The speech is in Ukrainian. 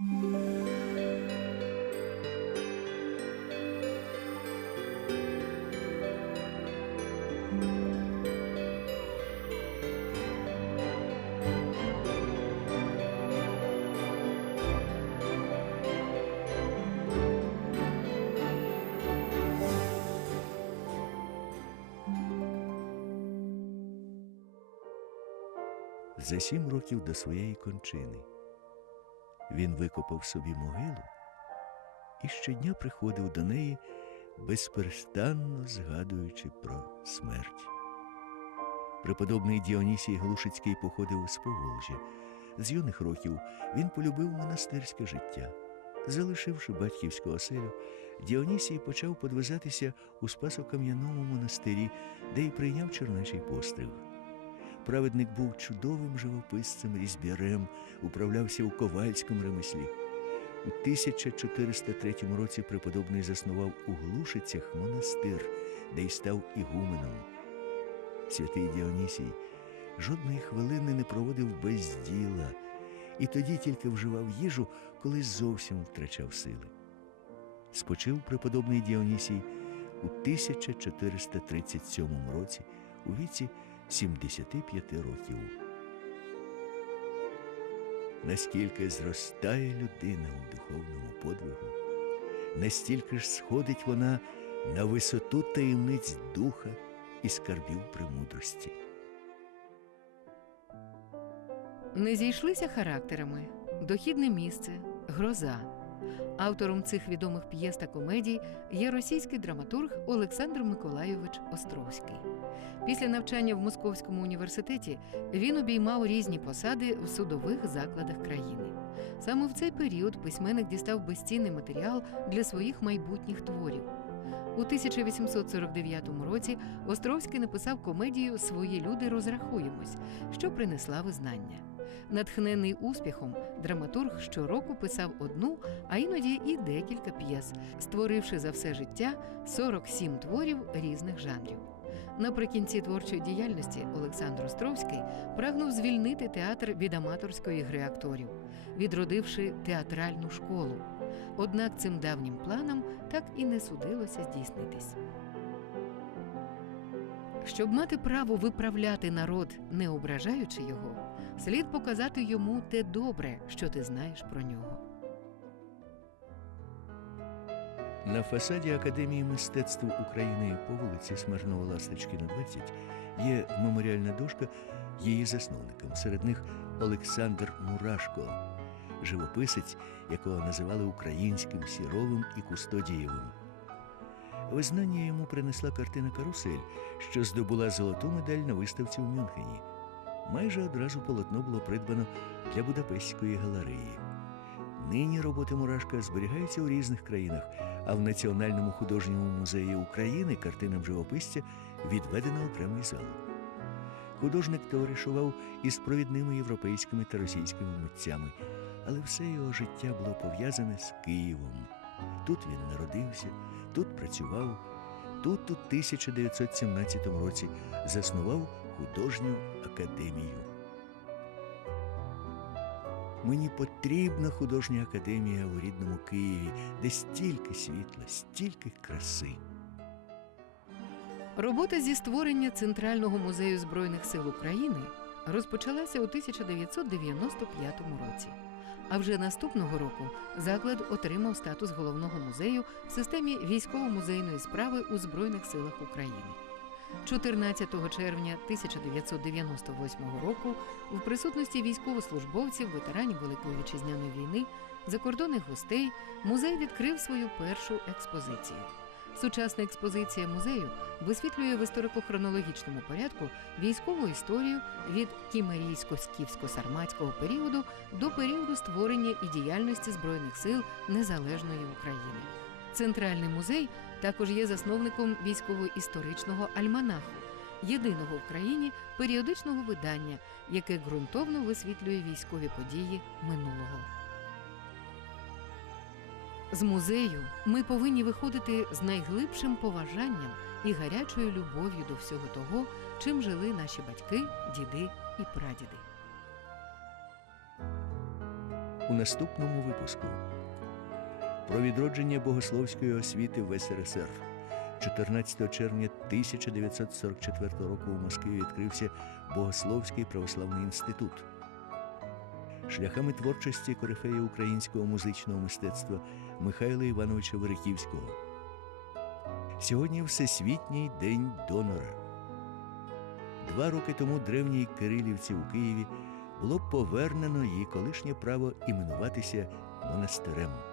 За сім років до своєї кончини він викопав собі могилу і щодня приходив до неї, безперестанно згадуючи про смерть. Преподобний Діонісій Глушицький походив з Поволжя. З юних років він полюбив монастирське життя. Залишивши батьківську оселю, Діонісій почав подвизатися у Спасо-Кам'яному монастирі, де й прийняв чернечий постриг. Праведник був чудовим живописцем, різьбярем, управлявся у ковальському ремеслі. У 1403 році преподобний заснував у Глушицях монастир, де й став ігуменом. Святий Діонісій жодної хвилини не проводив без діла, і тоді тільки вживав їжу, коли зовсім втрачав сили. Спочив преподобний Діонісій у 1437 році у віці 75 років. Наскільки зростає людина у духовному подвигу, настільки ж сходить вона на висоту таємниць духа і скарбів премудрості. Не зійшлися характерами, дохідне місце, гроза. Автором цих відомих п'єс та комедій є російський драматург Олександр Миколайович Островський. Після навчання в Московському університеті він обіймав різні посади в судових закладах країни. Саме в цей період письменник дістав безцінний матеріал для своїх майбутніх творів. У 1849 році Островський написав комедію Свої люди розрахуємось, що принесла визнання. Натхнений успіхом, драматург щороку писав одну, а іноді і декілька п'єс, створивши за все життя 47 творів різних жанрів. Наприкінці творчої діяльності Олександр Островський прагнув звільнити театр від аматорської гри акторів, відродивши театральну школу. Однак цим давнім планам так і не судилося здійснитись. Щоб мати право виправляти народ, не ображаючи його, слід показати йому те добре, що ти знаєш про нього. На фасаді Академії мистецтв України по вулиці Смирнова Ласточкіна, 20 є меморіальна дошка її засновникам. Серед них Олександр Мурашко, живописець, якого називали українським сіровим і кустодієвим. Визнання йому принесла картина Карусель, що здобула золоту медаль на виставці у Мюнхені. Майже одразу полотно було придбано для Будапештської галереї. Нині роботи Мурашка зберігаються у різних країнах, а в Національному художньому музеї України картинам живописця відведено окремий зал. Художник товаришував із провідними європейськими та російськими митцями, але все його життя було пов'язане з Києвом. Тут він народився, тут працював, тут у 1917 році заснував художню академію. Мені потрібна художня академія у рідному Києві, де стільки світла, стільки краси. Робота зі створення Центрального музею Збройних сил України розпочалася у 1995 році. А вже наступного року заклад отримав статус головного музею в системі військово-музейної справи у Збройних силах України. 14 червня 1998 року в присутності військовослужбовців, ветеранів Великої вітчизняної війни, закордонних гостей музей відкрив свою першу експозицію. Сучасна експозиція музею висвітлює в історико-хронологічному порядку військову історію від кімерійсько-скіфсько-сарматського періоду до періоду створення і діяльності Збройних сил Незалежної України. Центральний музей також є засновником військово-історичного альманаху, єдиного в країні періодичного видання, яке ґрунтовно висвітлює військові події минулого. З музею ми повинні виходити з найглибшим поважанням і гарячою любов'ю до всього того, чим жили наші батьки, діди і прадіди. у наступному випуску. Про відродження богословської освіти в СРСР. 14 червня 1944 року у Москві відкрився Богословський православний інститут. Шляхами творчості корифея українського музичного мистецтва Михайла Івановича Вериківського. Сьогодні Всесвітній день донора. Два роки тому древній Кирилівці у Києві було повернено її колишнє право іменуватися монастирем.